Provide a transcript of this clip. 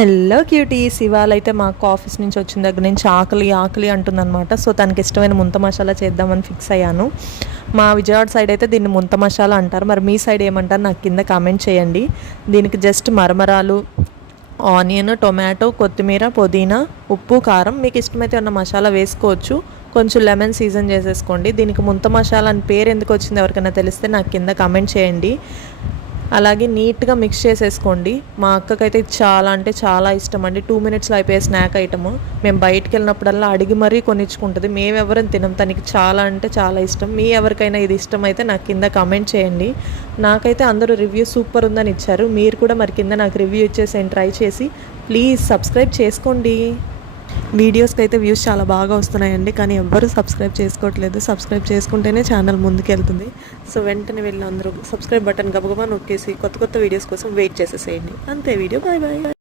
Hello cuties, ఇవాళ అయితే మాకు ఆఫీస్ నుంచి వచ్చిన దగ్గర నుంచి ఆకలి ఆకలి అంటుందన్నమాట. సో తనకి ఇష్టమైన ముంత మసాలా చేద్దామని ఫిక్స్ అయ్యాను. మా విజయవాడ సైడ్ అయితే దీన్ని ముంత మసాలా అంటారు. మరి మీ సైడ్ ఏమంటారు నాకు కింద కామెంట్ చేయండి. దీనికి జస్ట్ మరమరాలు, ఆనియన్, టొమాటో, కొత్తిమీర, పుదీనా, ఉప్పు, కారం, మీకు ఇష్టమైతే ఉన్న మసాలా వేసుకోవచ్చు. కొంచెం లెమన్ సీజన్ చేసేసుకోండి. దీనికి ముంత మసాలా అని పేరు ఎందుకు వచ్చింది ఎవరికైనా తెలిస్తే నాకు కింద కామెంట్ చేయండి. అలాగే నీట్గా మిక్స్ చేసేసుకోండి. మా అక్కకైతే ఇది చాలా అంటే చాలా ఇష్టం అండి. 2 మినిట్స్లో అయిపోయే స్నాక్ ఐటము. మేము బయటికి వెళ్ళినప్పుడల్లా అడిగి మరీ కొనిచ్చుకుంటుంది. మేము ఎవరైనా తినం, తనకి చాలా అంటే చాలా ఇష్టం. మీ ఎవరికైనా ఇది ఇష్టం అయితే నాకు కింద కామెంట్ చేయండి. నాకైతే అందరూ రివ్యూ సూపర్ ఉందని ఇచ్చారు. మీరు కూడా మరి కింద నాకు రివ్యూ ఇచ్చేసేయండి ట్రై చేసి. ప్లీజ్ సబ్స్క్రైబ్ చేసుకోండి. వీడియోస్కి అయితే వ్యూస్ చాలా బాగా వస్తున్నాయండి, కానీ ఎవ్వరూ సబ్స్క్రైబ్ చేసుకోవట్లేదు. సబ్స్క్రైబ్ చేసుకుంటేనే ఛానల్ ముందుకెళ్తుంది. సో వెంటనే వెళ్ళి అందరూ సబ్స్క్రైబ్ బటన్ గబగబా నొక్కేసి కొత్త కొత్త వీడియోస్ కోసం వెయిట్ చేసేసేయండి. అంతే వీడియో. Bye bye.